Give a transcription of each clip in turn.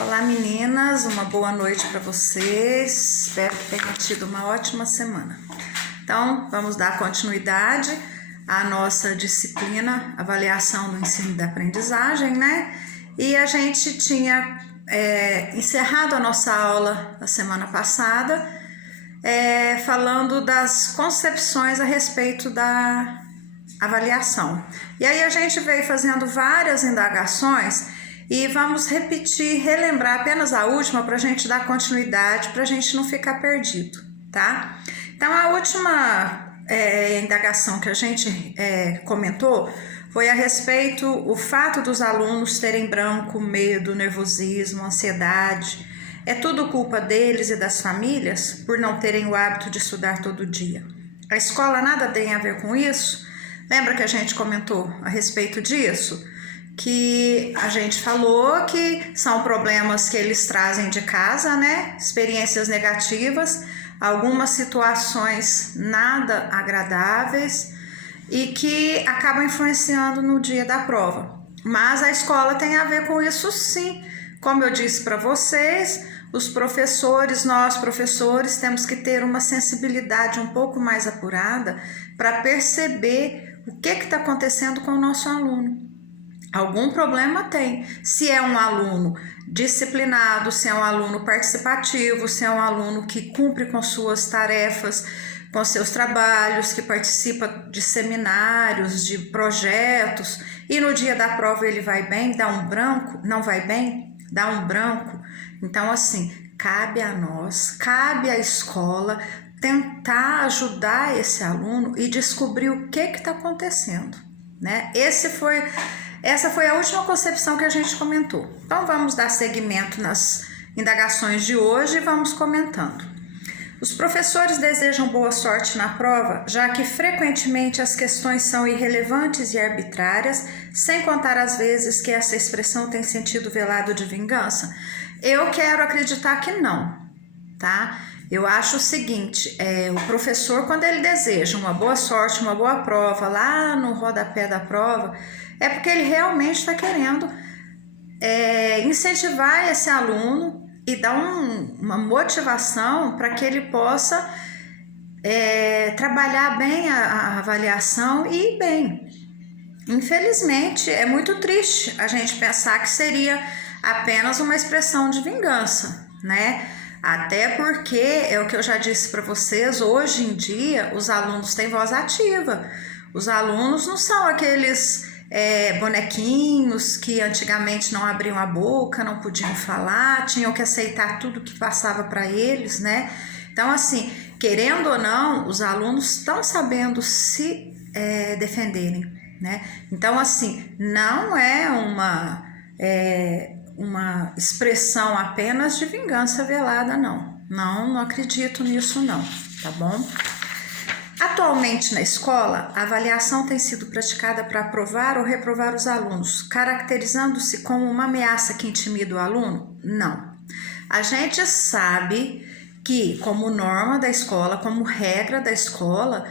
Olá meninas, uma boa noite para vocês, espero que tenham tido uma ótima semana. Então vamos dar continuidade à nossa disciplina avaliação do ensino e da aprendizagem, né? E a gente tinha encerrado a nossa aula na semana passada falando das concepções a respeito da avaliação. E aí a gente veio fazendo várias indagações e vamos repetir, relembrar apenas a última para a gente dar continuidade, para a gente não ficar perdido, tá? Então a última indagação que a gente comentou foi a respeito o fato dos alunos terem branco, medo, nervosismo, ansiedade. É tudo culpa deles e das famílias por não terem o hábito de estudar todo dia. A escola nada tem a ver com isso? Lembra que a gente comentou a respeito disso? Que a gente falou que são problemas que eles trazem de casa, né? Experiências negativas, algumas situações nada agradáveis e que acabam influenciando no dia da prova. Mas a escola tem a ver com isso sim. Como eu disse para vocês, os professores, nós professores, temos que ter uma sensibilidade um pouco mais apurada para perceber o que está acontecendo com o nosso aluno. Algum problema tem. Se é um aluno disciplinado, se é um aluno participativo, se é um aluno que cumpre com suas tarefas, com seus trabalhos, que participa de seminários, de projetos, e no dia da prova ele vai bem, dá um branco, não vai bem, dá um branco. Então, assim, cabe a nós, cabe à escola tentar ajudar esse aluno e descobrir o que está acontecendo, né? Essa foi a última concepção que a gente comentou. Então vamos dar seguimento nas indagações de hoje e vamos comentando. Os professores desejam boa sorte na prova, já que frequentemente as questões são irrelevantes e arbitrárias, sem contar as vezes que essa expressão tem sentido velado de vingança? Eu quero acreditar que não, tá? Eu acho o seguinte, o professor, quando ele deseja uma boa sorte, uma boa prova, lá no rodapé da prova, é porque ele realmente está querendo incentivar esse aluno e dar uma motivação para que ele possa trabalhar bem a avaliação e ir bem. Infelizmente, é muito triste a gente pensar que seria apenas uma expressão de vingança, né? Até porque, é o que eu já disse para vocês, hoje em dia os alunos têm voz ativa. Os alunos não são aqueles bonequinhos que antigamente não abriam a boca, não podiam falar, tinham que aceitar tudo que passava para eles, né? Então, assim, querendo ou não, os alunos estão sabendo se defenderem, né? Então, assim, não é uma expressão apenas de vingança velada, não. Não acredito nisso, não, tá bom? Atualmente na escola, a avaliação tem sido praticada para aprovar ou reprovar os alunos, caracterizando-se como uma ameaça que intimida o aluno? Não. A gente sabe que, como norma da escola, como regra da escola,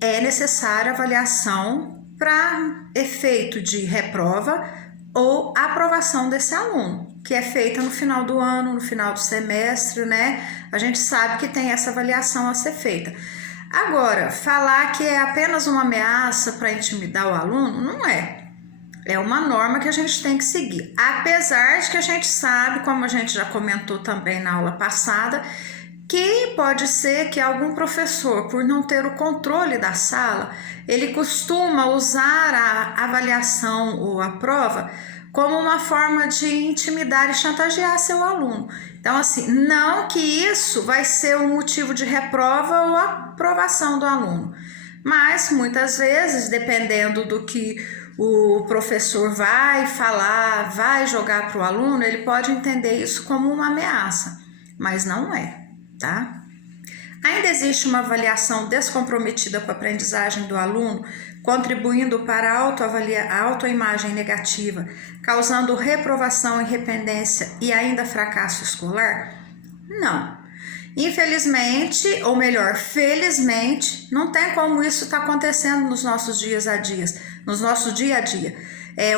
é necessária avaliação para efeito de reprova ou aprovação desse aluno, que é feita no final do ano, no final do semestre, né? A gente sabe que tem essa avaliação a ser feita. Agora, falar que é apenas uma ameaça para intimidar o aluno, não é. É uma norma que a gente tem que seguir. Apesar de que a gente sabe, como a gente já comentou também na aula passada, que pode ser que algum professor, por não ter o controle da sala, ele costuma usar a avaliação ou a prova como uma forma de intimidar e chantagear seu aluno. Então, assim, não que isso vai ser um motivo de reprova ou aprovação do aluno, mas muitas vezes, dependendo do que o professor vai falar, vai jogar para o aluno, ele pode entender isso como uma ameaça, mas não é, tá? Ainda existe uma avaliação descomprometida com a aprendizagem do aluno, contribuindo para a autoimagem negativa, causando reprovação, independência e ainda fracasso escolar? Não. Infelizmente, ou melhor, felizmente, não tem como isso estar acontecendo nos nossos dias a dia, no nosso dia a dia.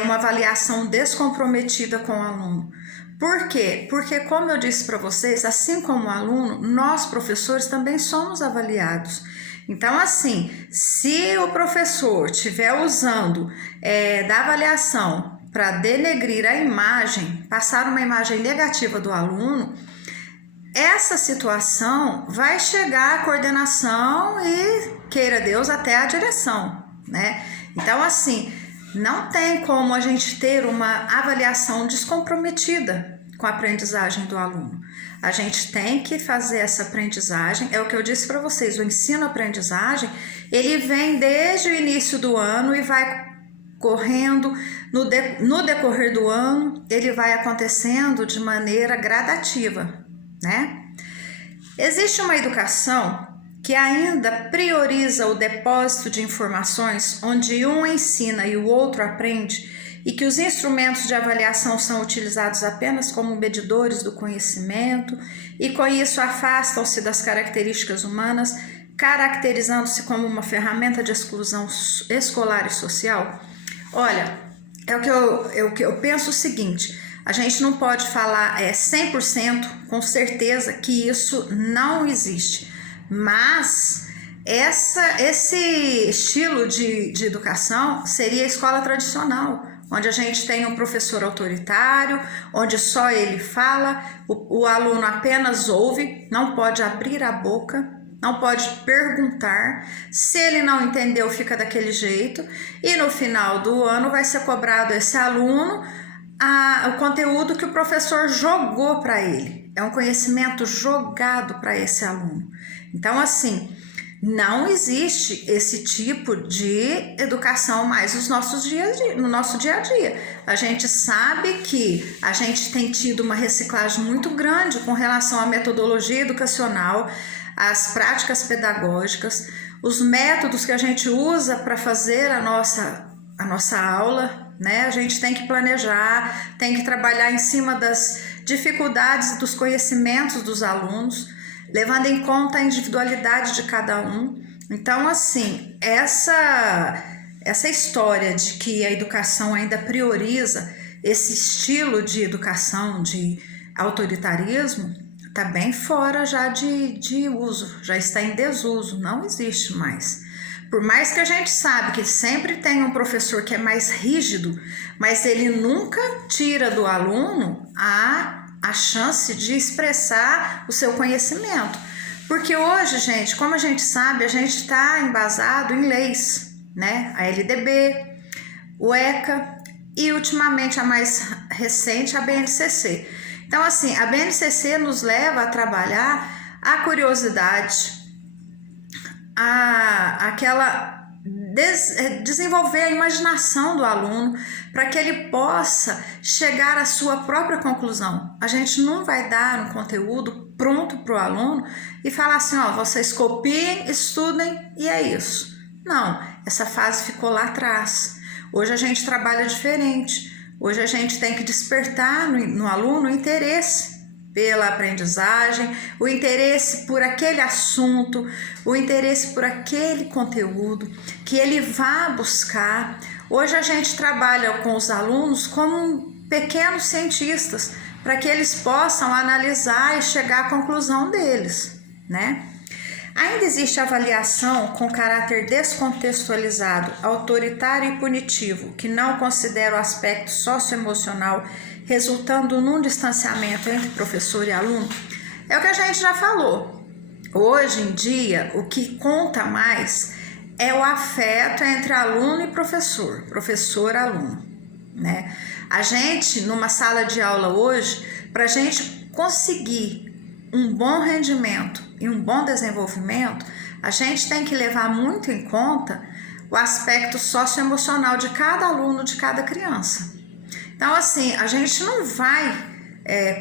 uma avaliação descomprometida com o aluno. Por quê? Porque, como eu disse para vocês, assim como o aluno, nós professores também somos avaliados. Então, assim, se o professor estiver usando da avaliação para denegrir a imagem, passar uma imagem negativa do aluno, essa situação vai chegar à coordenação e, queira Deus, até à direção, né? Então, assim, não tem como a gente ter uma avaliação descomprometida com a aprendizagem do aluno. A gente tem que fazer essa aprendizagem, é o que eu disse para vocês, o ensino-aprendizagem, ele vem desde o início do ano e vai correndo, no decorrer do ano, ele vai acontecendo de maneira gradativa, né? Existe uma educação que ainda prioriza o depósito de informações, onde um ensina e o outro aprende, e que os instrumentos de avaliação são utilizados apenas como medidores do conhecimento e com isso afastam-se das características humanas, caracterizando-se como uma ferramenta de exclusão escolar e social. Olha, é o que eu penso o seguinte: a gente não pode falar 100% com certeza que isso não existe, mas esse estilo de educação seria a escola tradicional, onde a gente tem um professor autoritário, onde só ele fala, o aluno apenas ouve, não pode abrir a boca, não pode perguntar, se ele não entendeu fica daquele jeito, e no final do ano vai ser cobrado esse aluno o conteúdo que o professor jogou para ele, é um conhecimento jogado para esse aluno. Então, assim, não existe esse tipo de educação mais no nosso dia a dia. A gente sabe que a gente tem tido uma reciclagem muito grande com relação à metodologia educacional, às práticas pedagógicas, os métodos que a gente usa para fazer a nossa aula, né? A gente tem que planejar, tem que trabalhar em cima das dificuldades dos conhecimentos dos alunos, levando em conta a individualidade de cada um. Então, assim, essa história de que a educação ainda prioriza esse estilo de educação, de autoritarismo, está bem fora já de uso, já está em desuso, não existe mais. Por mais que a gente sabe que sempre tem um professor que é mais rígido, mas ele nunca tira do aluno a chance de expressar o seu conhecimento. Porque hoje, gente, como a gente sabe, a gente está embasado em leis, né? A LDB, o ECA e ultimamente a mais recente, a BNCC. Então, assim, a BNCC nos leva a trabalhar a curiosidade, desenvolver a imaginação do aluno para que ele possa chegar à sua própria conclusão. A gente não vai dar um conteúdo pronto para o aluno e falar assim, ó, vocês copiem, estudem e é isso. Não, essa fase ficou lá atrás. Hoje a gente trabalha diferente. Hoje a gente tem que despertar no aluno o interesse pela aprendizagem, o interesse por aquele assunto, o interesse por aquele conteúdo que ele vá buscar. Hoje a gente trabalha com os alunos como pequenos cientistas, para que eles possam analisar e chegar à conclusão deles, né? Ainda existe avaliação com caráter descontextualizado, autoritário e punitivo, que não considera o aspecto socioemocional, resultando num distanciamento entre professor e aluno. É o que a gente já falou. Hoje em dia, o que conta mais é o afeto entre aluno e professor, professor-aluno, né? A gente, numa sala de aula hoje, para a gente conseguir um bom rendimento e um bom desenvolvimento, a gente tem que levar muito em conta o aspecto socioemocional de cada aluno, de cada criança. Então, assim, a gente não vai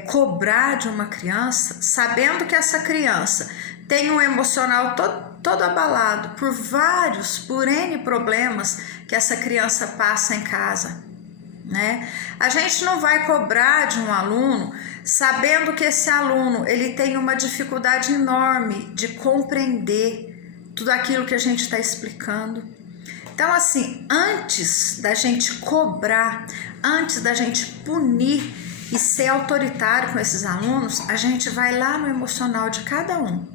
cobrar de uma criança sabendo que essa criança tem um emocional todo abalado por N problemas que essa criança passa em casa, né? A gente não vai cobrar de um aluno sabendo que esse aluno ele tem uma dificuldade enorme de compreender tudo aquilo que a gente está explicando. Então, assim, antes da gente cobrar, antes da gente punir e ser autoritário com esses alunos, a gente vai lá no emocional de cada um,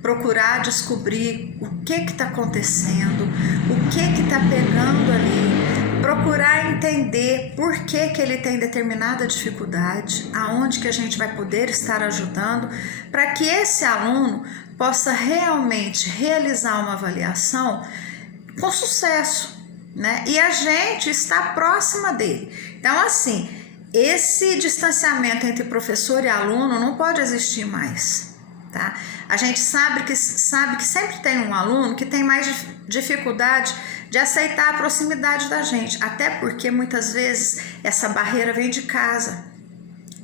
procurar descobrir o que está acontecendo, o que está pegando ali, procurar entender por que ele tem determinada dificuldade, aonde que a gente vai poder estar ajudando, para que esse aluno possa realmente realizar uma avaliação com sucesso, né? E a gente está próxima dele. Então, assim, esse distanciamento entre professor e aluno não pode existir mais, tá? A gente sabe que sempre tem um aluno que tem mais dificuldade de aceitar a proximidade da gente, até porque muitas vezes essa barreira vem de casa.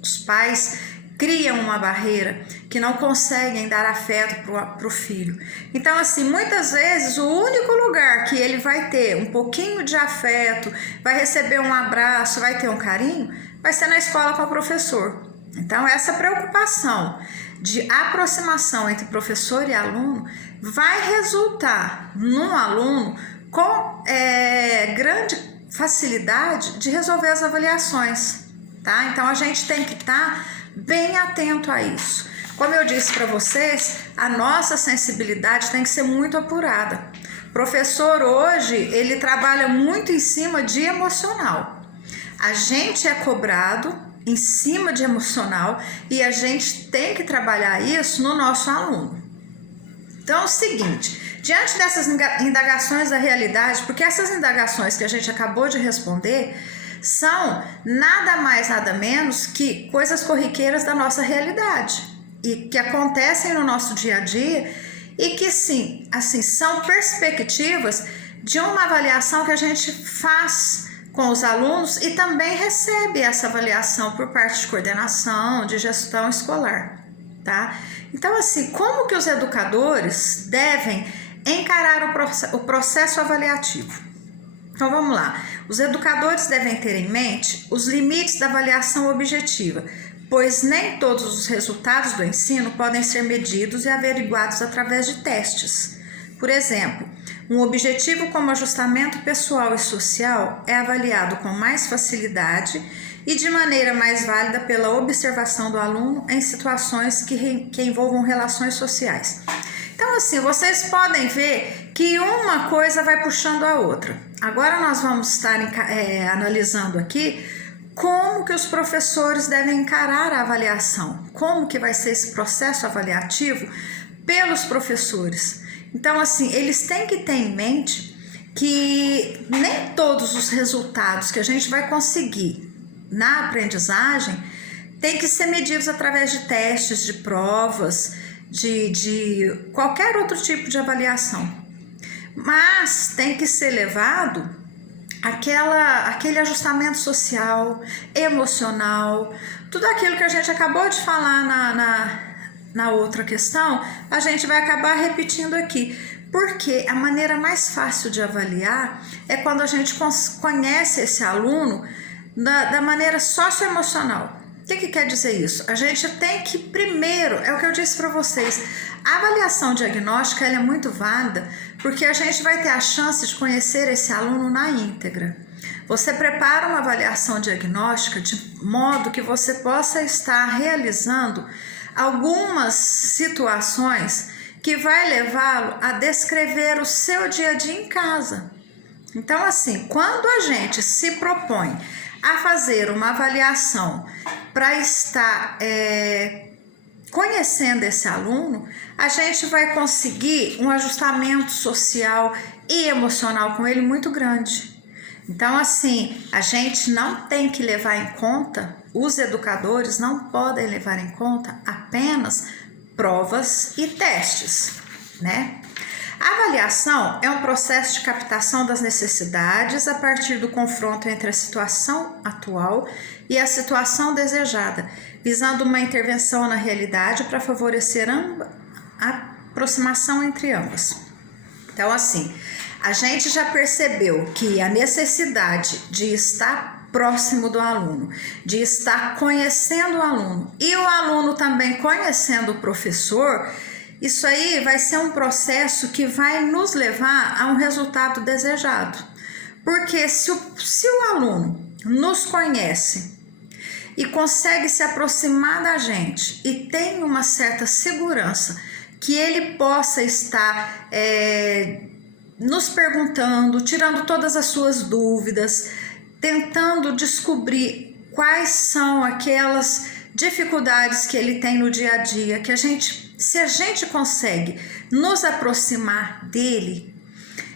Os pais criam uma barreira que não conseguem dar afeto para o filho. Então, assim, muitas vezes o único lugar que ele vai ter um pouquinho de afeto, vai receber um abraço, vai ter um carinho, vai ser na escola com o professor. Então, essa preocupação de aproximação entre professor e aluno vai resultar num aluno com grande facilidade de resolver as avaliações, tá? Então, a gente tem que estar bem atento a isso. Como eu disse para vocês, a nossa sensibilidade tem que ser muito apurada. O professor hoje, ele trabalha muito em cima de emocional. A gente é cobrado em cima de emocional e a gente tem que trabalhar isso no nosso aluno. Então é o seguinte, diante dessas indagações da realidade, porque essas indagações que a gente acabou de responder são nada mais, nada menos que coisas corriqueiras da nossa realidade e que acontecem no nosso dia a dia e que sim, assim, são perspectivas de uma avaliação que a gente faz com os alunos e também recebe essa avaliação por parte de coordenação, de gestão escolar, tá? Então, assim, como que os educadores devem encarar o processo avaliativo? Então vamos lá, os educadores devem ter em mente os limites da avaliação objetiva, pois nem todos os resultados do ensino podem ser medidos e averiguados através de testes. Por exemplo, um objetivo como ajustamento pessoal e social é avaliado com mais facilidade e de maneira mais válida pela observação do aluno em situações que envolvam relações sociais. Então, assim, vocês podem ver que uma coisa vai puxando a outra. Agora nós vamos estar analisando aqui como que os professores devem encarar a avaliação, como que vai ser esse processo avaliativo pelos professores. Então, assim, eles têm que ter em mente que nem todos os resultados que a gente vai conseguir na aprendizagem tem que ser medidos através de testes, de provas, de qualquer outro tipo de avaliação. Mas tem que ser levado aquele ajustamento social, emocional, tudo aquilo que a gente acabou de falar na outra questão, a gente vai acabar repetindo aqui, porque a maneira mais fácil de avaliar é quando a gente conhece esse aluno da maneira socioemocional. O que quer dizer isso? A gente tem que primeiro, é o que eu disse para vocês, a avaliação diagnóstica ela é muito válida porque a gente vai ter a chance de conhecer esse aluno na íntegra. Você prepara uma avaliação diagnóstica de modo que você possa estar realizando algumas situações que vai levá-lo a descrever o seu dia a dia em casa. Então, assim, quando a gente se propõe a fazer uma avaliação para estar conhecendo esse aluno, a gente vai conseguir um ajustamento social e emocional com ele muito grande. Então, assim, a gente não tem que levar em conta, os educadores não podem levar em conta apenas provas e testes, né? A avaliação é um processo de captação das necessidades a partir do confronto entre a situação atual e a situação desejada, visando uma intervenção na realidade para favorecer a aproximação entre ambas. Então, assim, a gente já percebeu que a necessidade de estar próximo do aluno, de estar conhecendo o aluno e o aluno também conhecendo o professor, isso aí vai ser um processo que vai nos levar a um resultado desejado. Porque se o aluno nos conhece e consegue se aproximar da gente e tem uma certa segurança que ele possa estar nos perguntando, tirando todas as suas dúvidas, tentando descobrir quais são aquelas dificuldades que ele tem no dia a dia, se a gente consegue nos aproximar dele,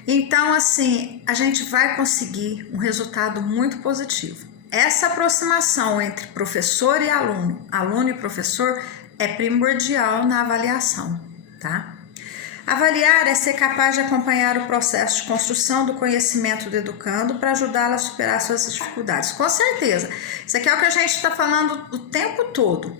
então assim, a gente vai conseguir um resultado muito positivo. Essa aproximação entre professor e aluno, aluno e professor, é primordial na avaliação, tá? Avaliar é ser capaz de acompanhar o processo de construção do conhecimento do educando para ajudá-lo a superar suas dificuldades. Com certeza, isso aqui é o que a gente está falando o tempo todo.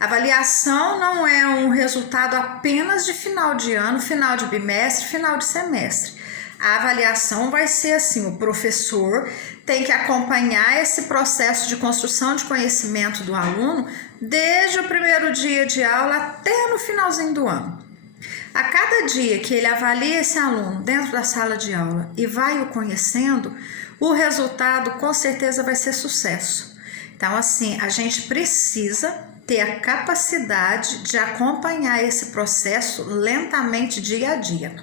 Avaliação não é um resultado apenas de final de ano, final de bimestre, final de semestre. A avaliação vai ser assim, o professor tem que acompanhar esse processo de construção de conhecimento do aluno desde o primeiro dia de aula até no finalzinho do ano. A cada dia que ele avalia esse aluno dentro da sala de aula e vai o conhecendo, o resultado com certeza vai ser sucesso. Então, assim, a gente precisa ter a capacidade de acompanhar esse processo lentamente dia a dia.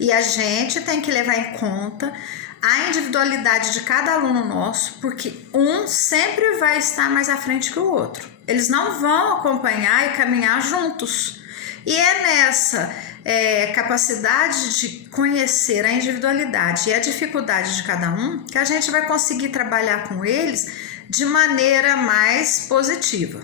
E a gente tem que levar em conta a individualidade de cada aluno nosso, porque um sempre vai estar mais à frente que o outro. Eles não vão acompanhar e caminhar juntos. E é nessa capacidade de conhecer a individualidade e a dificuldade de cada um que a gente vai conseguir trabalhar com eles de maneira mais positiva.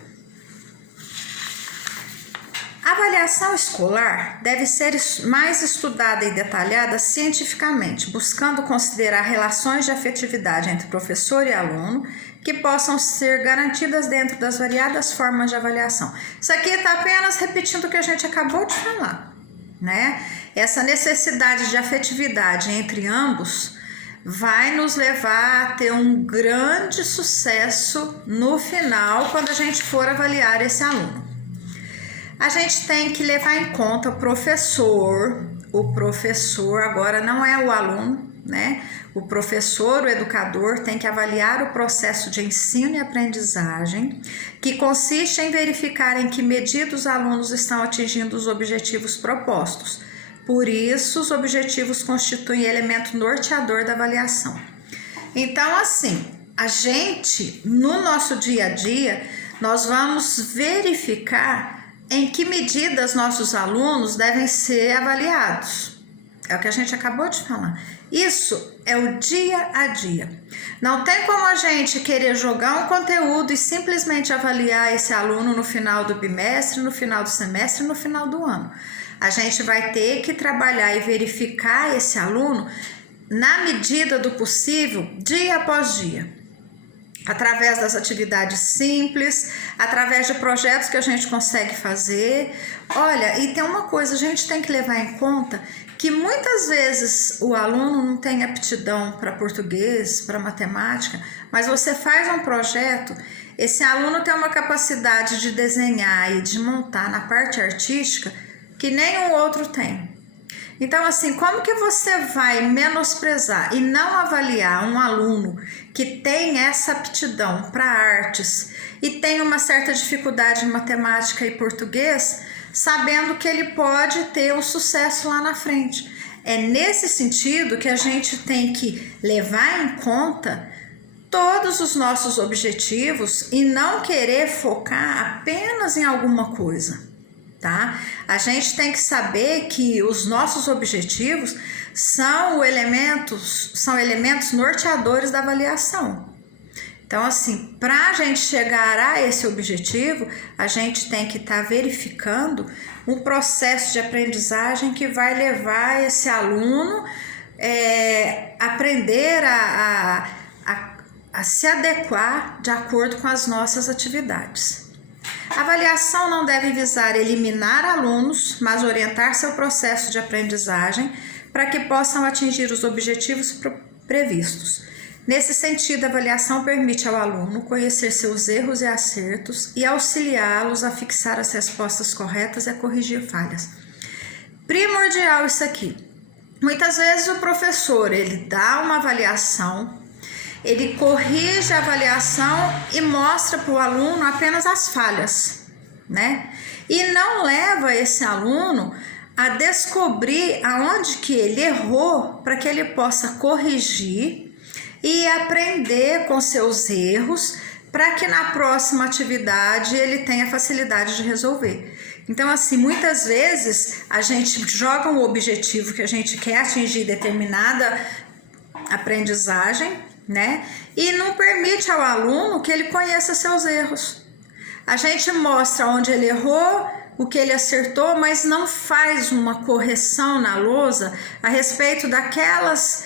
A avaliação escolar deve ser mais estudada e detalhada cientificamente, buscando considerar relações de afetividade entre professor e aluno que possam ser garantidas dentro das variadas formas de avaliação. Isso aqui está apenas repetindo o que a gente acabou de falar, né? Essa necessidade de afetividade entre ambos vai nos levar a ter um grande sucesso no final quando a gente for avaliar esse aluno. A gente tem que levar em conta o professor agora não é o aluno, né? O professor, o educador, tem que avaliar o processo de ensino e aprendizagem, que consiste em verificar em que medida os alunos estão atingindo os objetivos propostos. Por isso, os objetivos constituem elemento norteador da avaliação. Então, assim, a gente, no nosso dia a dia, nós vamos verificar em que medida os nossos alunos devem ser avaliados. É o que a gente acabou de falar. Isso é o dia a dia. Não tem como a gente querer jogar um conteúdo e simplesmente avaliar esse aluno no final do bimestre, no final do semestre, no final do ano. A gente vai ter que trabalhar e verificar esse aluno na medida do possível, dia após dia. Através das atividades simples, através de projetos que a gente consegue fazer. Olha, e tem uma coisa, a gente tem que levar em conta que muitas vezes o aluno não tem aptidão para português, para matemática, mas você faz um projeto, esse aluno tem uma capacidade de desenhar e de montar na parte artística que nenhum outro tem. Então, assim, como que você vai menosprezar e não avaliar um aluno que tem essa aptidão para artes e tem uma certa dificuldade em matemática e português, sabendo que ele pode ter um sucesso lá na frente? É nesse sentido que a gente tem que levar em conta todos os nossos objetivos e não querer focar apenas em alguma coisa. Tá? A gente tem que saber que os nossos objetivos são elementos norteadores da avaliação. Então, assim, para a gente chegar a esse objetivo, a gente tem que estar verificando um processo de aprendizagem que vai levar esse aluno a aprender a se adequar de acordo com as nossas atividades. A avaliação não deve visar eliminar alunos, mas orientar seu processo de aprendizagem para que possam atingir os objetivos previstos. Nesse sentido, a avaliação permite ao aluno conhecer seus erros e acertos e auxiliá-los a fixar as respostas corretas e a corrigir falhas. primordial isso aqui. Muitas vezes o professor, ele dá uma avaliação, ele corrige a avaliação e mostra para o aluno apenas as falhas, né? E não leva esse aluno a descobrir aonde que ele errou para que ele possa corrigir e aprender com seus erros para que na próxima atividade ele tenha facilidade de resolver. Então, assim, muitas vezes a gente joga um objetivo que a gente quer atingir determinada aprendizagem, né? E não permite ao aluno que ele conheça seus erros. A gente mostra onde ele errou, o que ele acertou, mas não faz uma correção na lousa a respeito daquelas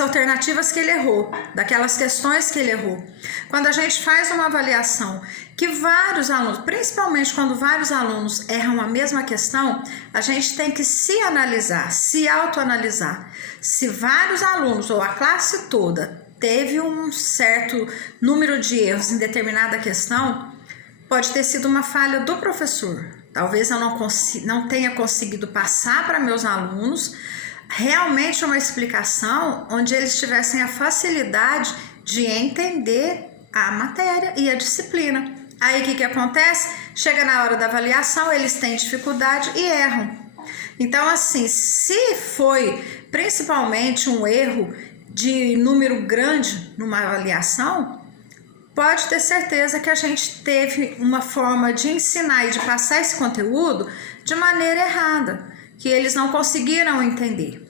alternativas que ele errou, daquelas questões que ele errou. Quando a gente faz uma avaliação que vários alunos, principalmente quando vários alunos erram a mesma questão, a gente tem que se analisar, se autoanalisar. Se vários alunos ou a classe toda teve um certo número de erros em determinada questão, pode ter sido uma falha do professor. Talvez eu não tenha conseguido passar para meus alunos realmente uma explicação onde eles tivessem a facilidade de entender a matéria e a disciplina. Aí o que acontece? Chega na hora da avaliação, eles têm dificuldade e erram. Então, assim, se foi principalmente um erro de número grande numa avaliação, pode ter certeza que a gente teve uma forma de ensinar e de passar esse conteúdo de maneira errada, que eles não conseguiram entender.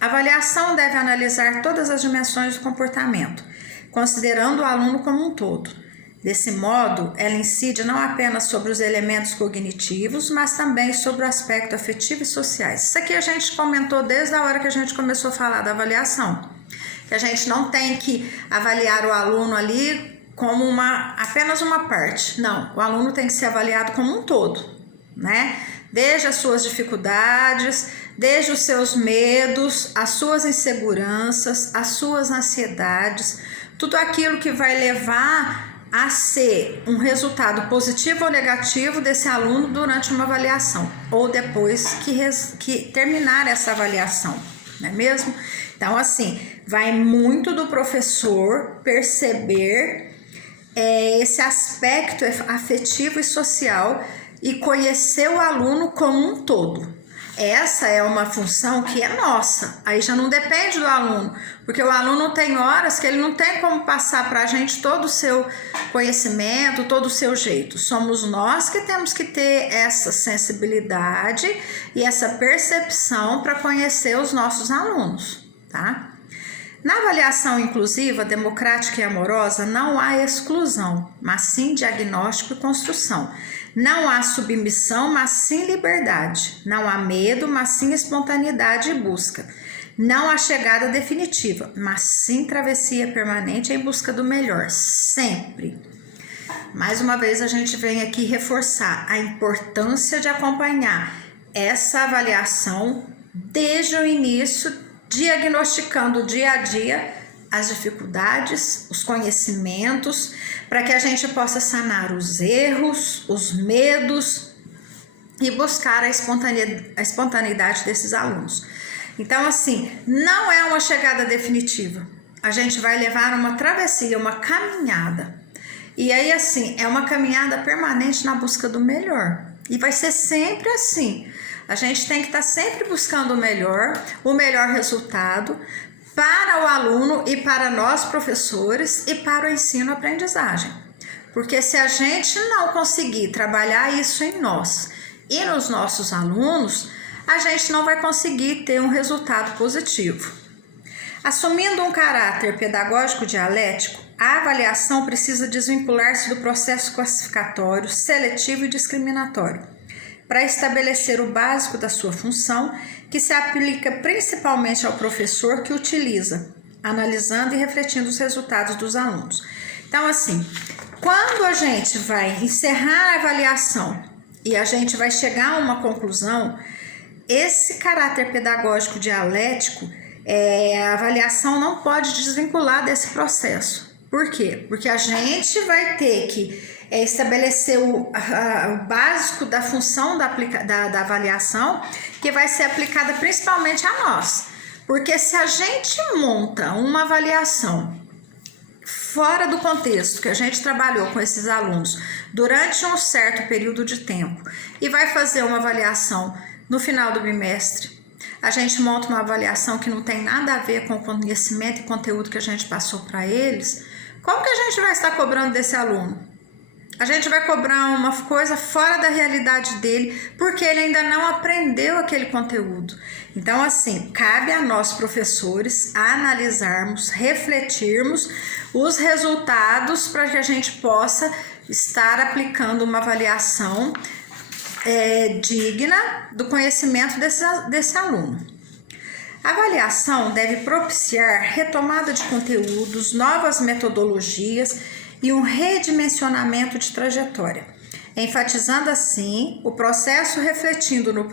A avaliação deve analisar todas as dimensões do comportamento, considerando o aluno como um todo. Desse modo, ela incide não apenas sobre os elementos cognitivos, mas também sobre o aspecto afetivo e sociais. Isso aqui a gente comentou desde a hora que a gente começou a falar da avaliação, que a gente não tem que avaliar o aluno ali como apenas uma parte. Não, o aluno tem que ser avaliado como um todo, né? Desde as suas dificuldades, desde os seus medos, as suas inseguranças, as suas ansiedades, tudo aquilo que vai levar a ser um resultado positivo ou negativo desse aluno durante uma avaliação, ou depois que terminar essa avaliação, não é mesmo? Então, assim, vai muito do professor perceber esse aspecto afetivo e social e conhecer o aluno como um todo. Essa é uma função que é nossa, aí já não depende do aluno, porque o aluno tem horas que ele não tem como passar para a gente todo o seu conhecimento, todo o seu jeito. Somos nós que temos que ter essa sensibilidade e essa percepção para conhecer os nossos alunos, tá? Na avaliação inclusiva, democrática e amorosa, não há exclusão, mas sim diagnóstico e construção. Não há submissão, mas sim liberdade. Não há medo, mas sim espontaneidade e busca. Não há chegada definitiva, mas sim travessia permanente em busca do melhor, sempre. Mais uma vez a gente vem aqui reforçar a importância de acompanhar essa avaliação desde o início, diagnosticando dia a dia as dificuldades, os conhecimentos, para que a gente possa sanar os erros, os medos e buscar a espontaneidade desses alunos. Então, assim, não é uma chegada definitiva. A gente vai levar uma travessia, uma caminhada. E aí, assim, é uma caminhada permanente na busca do melhor. E vai ser sempre assim. A gente tem que estar sempre buscando o melhor resultado para o aluno e para nós professores e para o ensino-aprendizagem. Porque se a gente não conseguir trabalhar isso em nós e nos nossos alunos, a gente não vai conseguir ter um resultado positivo. Assumindo um caráter pedagógico dialético, a avaliação precisa desvincular-se do processo classificatório, seletivo e discriminatório, para estabelecer o básico da sua função, que se aplica principalmente ao professor que utiliza, analisando e refletindo os resultados dos alunos. Então, assim, quando a gente vai encerrar a avaliação e a gente vai chegar a uma conclusão, esse caráter pedagógico dialético, a avaliação não pode desvincular desse processo. Por quê? Porque a gente vai ter que é estabelecer o básico da função da avaliação, que vai ser aplicada principalmente a nós. Porque se a gente monta uma avaliação fora do contexto que a gente trabalhou com esses alunos durante um certo período de tempo e vai fazer uma avaliação no final do bimestre, a gente monta uma avaliação que não tem nada a ver com o conhecimento e conteúdo que a gente passou para eles, como que a gente vai estar cobrando desse aluno? A gente vai cobrar uma coisa fora da realidade dele, porque ele ainda não aprendeu aquele conteúdo. Então, assim, cabe a nós, professores, analisarmos, refletirmos os resultados para que a gente possa estar aplicando uma avaliação digna do conhecimento desse aluno. A avaliação deve propiciar retomada de conteúdos, novas metodologias e um redimensionamento de trajetória, enfatizando assim o processo refletindo no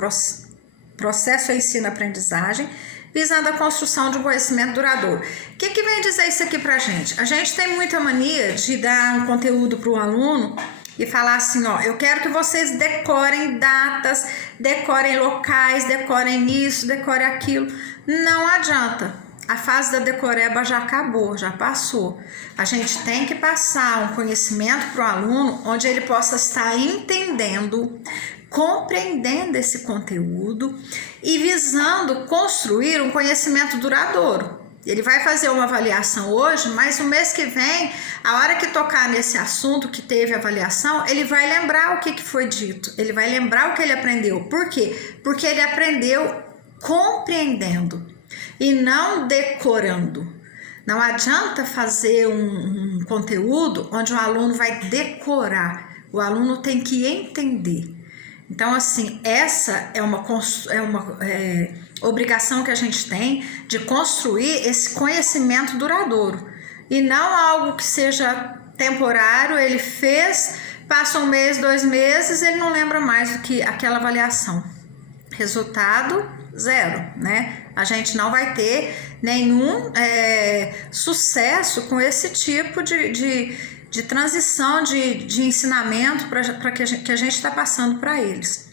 processo ensino-aprendizagem, visando a construção de um conhecimento duradouro. O que vem dizer isso aqui pra gente? A gente tem muita mania de dar um conteúdo para o aluno e falar assim, ó, eu quero que vocês decorem datas, decorem locais, decorem isso, decorem aquilo. Não adianta. A fase da decoreba já acabou, já passou. A gente tem que passar um conhecimento para o aluno onde ele possa estar entendendo, compreendendo esse conteúdo e visando construir um conhecimento duradouro. Ele vai fazer uma avaliação hoje, mas no mês que vem, a hora que tocar nesse assunto que teve avaliação, ele vai lembrar o que foi dito, ele vai lembrar o que ele aprendeu. Por quê? Porque ele aprendeu compreendendo e não decorando. Não adianta fazer um conteúdo onde o aluno vai decorar, o aluno tem que entender. Então, assim, essa é uma obrigação que a gente tem de construir esse conhecimento duradouro e não algo que seja temporário, ele fez, passa um mês, 2 meses, ele não lembra mais do que aquela avaliação. Resultado, 0, né? A gente não vai ter nenhum sucesso com esse tipo de transição de ensinamento para que a gente está passando para eles.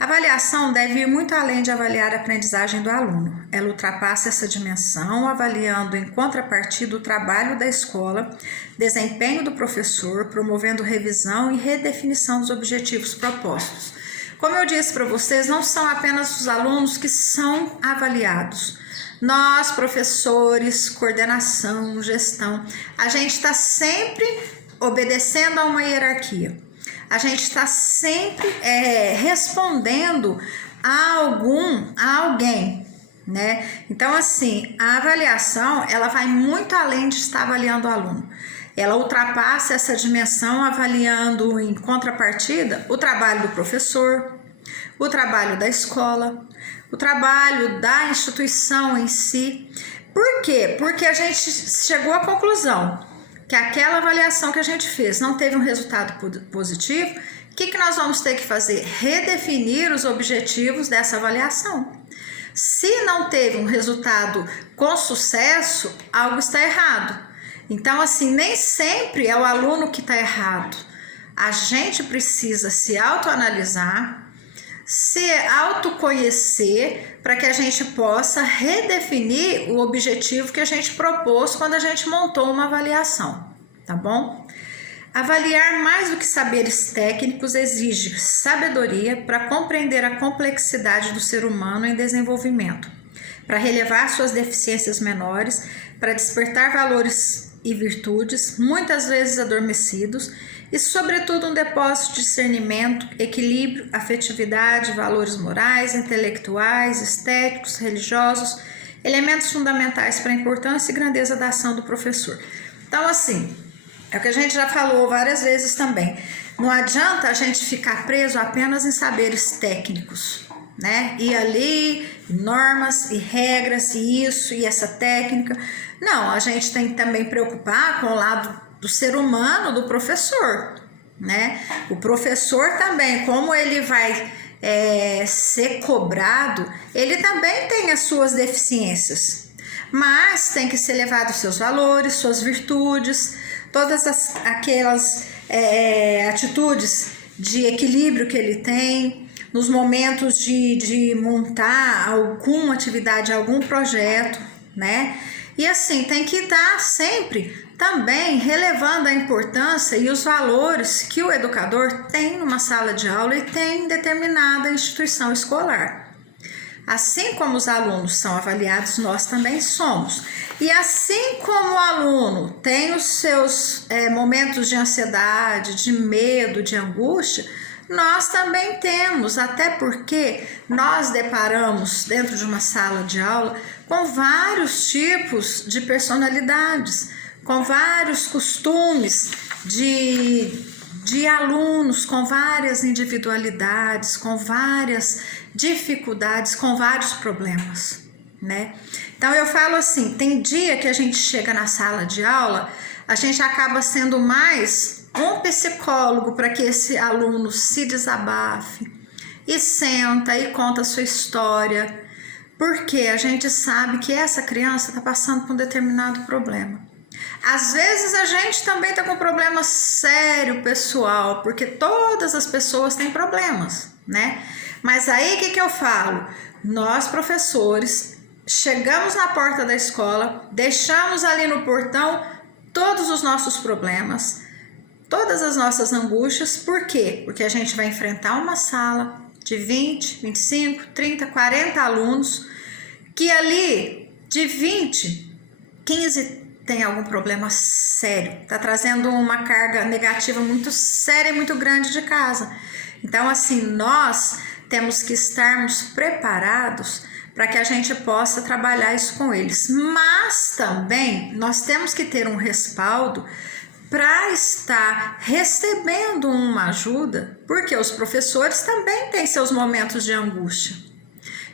A avaliação deve ir muito além de avaliar a aprendizagem do aluno. Ela ultrapassa essa dimensão, avaliando em contrapartida o trabalho da escola, desempenho do professor, promovendo revisão e redefinição dos objetivos propostos. Como eu disse para vocês, não são apenas os alunos que são avaliados. Nós, professores, coordenação, gestão, a gente está sempre obedecendo a uma hierarquia. A gente está sempre respondendo a alguém, né? Então, assim, a avaliação, ela vai muito além de estar avaliando o aluno. Ela ultrapassa essa dimensão avaliando em contrapartida o trabalho do professor, o trabalho da escola, o trabalho da instituição em si. Por quê? Porque a gente chegou à conclusão que aquela avaliação que a gente fez não teve um resultado positivo. O que nós vamos ter que fazer? Redefinir os objetivos dessa avaliação. Se não teve um resultado com sucesso, algo está errado. Então, assim, nem sempre é o aluno que está errado. A gente precisa se autoanalisar, se autoconhecer, para que a gente possa redefinir o objetivo que a gente propôs quando a gente montou uma avaliação, tá bom? Avaliar mais do que saberes técnicos exige sabedoria para compreender a complexidade do ser humano em desenvolvimento, para relevar suas deficiências menores, para despertar valores e virtudes, muitas vezes adormecidos, e sobretudo um depósito de discernimento, equilíbrio, afetividade, valores morais, intelectuais, estéticos, religiosos, elementos fundamentais para a importância e grandeza da ação do professor. Então, assim, é o que a gente já falou várias vezes também. Não adianta a gente ficar preso apenas em saberes técnicos, né? E ali, normas e regras, e isso e essa técnica. Não, a gente tem que também preocupar com o lado do ser humano, do professor, né? O professor também, como ele vai ser cobrado, ele também tem as suas deficiências, mas tem que ser levado os seus valores, suas virtudes, todas aquelas atitudes de equilíbrio que ele tem, nos momentos de montar alguma atividade, algum projeto, né? E assim, tem que estar sempre também relevando a importância e os valores que o educador tem numa sala de aula e tem em determinada instituição escolar. Assim como os alunos são avaliados, nós também somos. E assim como o aluno tem os seus momentos de ansiedade, de medo, de angústia, nós também temos, até porque nós deparamos dentro de uma sala de aula com vários tipos de personalidades, com vários costumes de alunos, com várias individualidades, com várias dificuldades, com vários problemas, né? Então eu falo assim, tem dia que a gente chega na sala de aula, a gente acaba sendo mais um psicólogo para que esse aluno se desabafe e senta e conta a sua história, porque a gente sabe que essa criança está passando por um determinado problema. Às vezes a gente também está com problema sério pessoal, porque todas as pessoas têm problemas, né? Mas aí o que eu falo? Nós, professores, chegamos na porta da escola, deixamos ali no portão todos os nossos problemas, todas as nossas angústias. Por quê? Porque a gente vai enfrentar uma sala de 20, 25, 30, 40 alunos, que ali de 20, 15 tem algum problema sério, está trazendo uma carga negativa muito séria e muito grande de casa. Então, assim, nós temos que estarmos preparados para que a gente possa trabalhar isso com eles. Mas também nós temos que ter um respaldo para estar recebendo uma ajuda, porque os professores também têm seus momentos de angústia.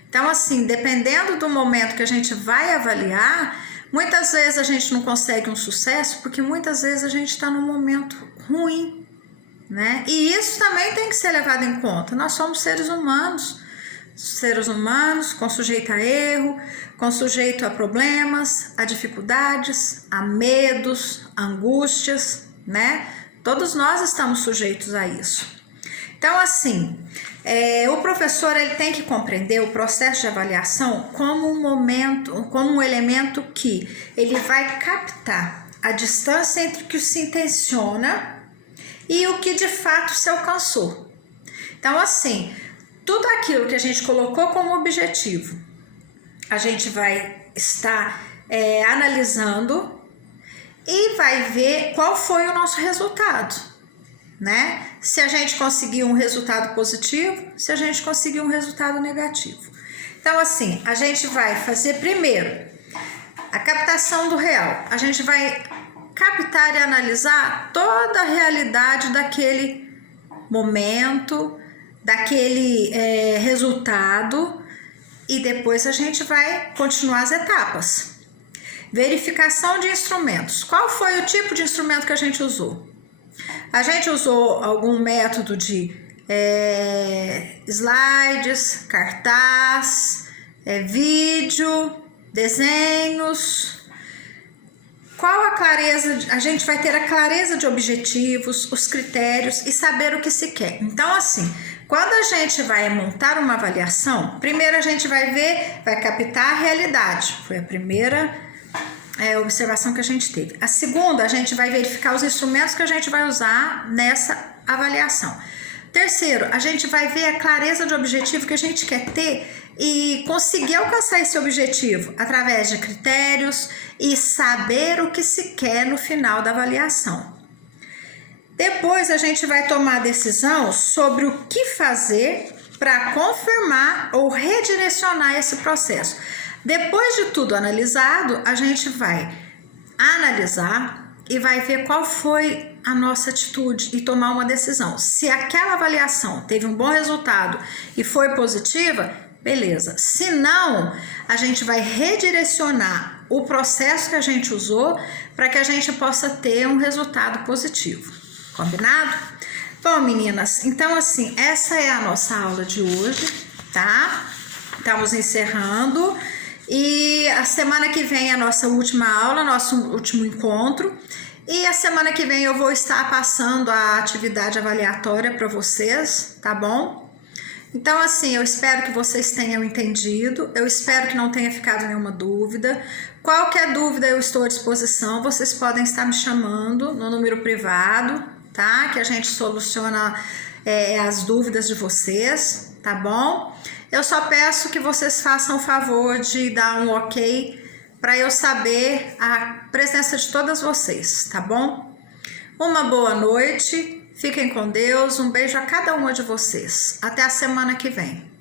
Então, assim, dependendo do momento que a gente vai avaliar, muitas vezes a gente não consegue um sucesso, porque muitas vezes a gente está num momento ruim, né? E isso também tem que ser levado em conta. Nós somos seres humanos com sujeito a erro, com sujeito a problemas, a dificuldades, a medos, angústias, né? Todos nós estamos sujeitos a isso. Então, assim, o professor ele tem que compreender o processo de avaliação como um elemento que ele vai captar a distância entre o que se intenciona e o que de fato se alcançou. Então, assim, tudo aquilo que a gente colocou como objetivo, a gente vai estar analisando e vai ver qual foi o nosso resultado, né? Se a gente conseguiu um resultado positivo, se a gente conseguiu um resultado negativo. Então, assim, a gente vai fazer primeiro a captação do real. A gente vai captar e analisar toda a realidade daquele momento, daquele resultado, e depois a gente vai continuar as etapas. Verificação de instrumentos. Qual foi o tipo de instrumento que a gente usou? A gente usou algum método de slides, cartaz, vídeo, desenhos. Qual a clareza? A gente vai ter a clareza de objetivos, os critérios e saber o que se quer. Então, assim, quando a gente vai montar uma avaliação, primeiro a gente vai captar a realidade. Foi a primeira observação que a gente teve. A segunda, a gente vai verificar os instrumentos que a gente vai usar nessa avaliação. Terceiro, a gente vai ver a clareza de objetivo que a gente quer ter e conseguir alcançar esse objetivo através de critérios e saber o que se quer no final da avaliação. Depois a gente vai tomar a decisão sobre o que fazer para confirmar ou redirecionar esse processo. Depois de tudo analisado, a gente vai analisar e vai ver qual foi a nossa atitude e tomar uma decisão. Se aquela avaliação teve um bom resultado e foi positiva, beleza. Se não, a gente vai redirecionar o processo que a gente usou para que a gente possa ter um resultado positivo. Combinado? Bom, meninas, então assim, essa é a nossa aula de hoje, tá? Estamos encerrando. E a semana que vem é a nossa última aula, nosso último encontro. E a semana que vem eu vou estar passando a atividade avaliatória para vocês, tá bom? Então, assim, eu espero que vocês tenham entendido, eu espero que não tenha ficado nenhuma dúvida. Qualquer dúvida eu estou à disposição, vocês podem estar me chamando no número privado, tá? Que a gente soluciona as dúvidas de vocês, tá bom? Eu só peço que vocês façam o favor de dar um ok para eu saber a presença de todas vocês, tá bom? Uma boa noite, fiquem com Deus, um beijo a cada uma de vocês. Até a semana que vem.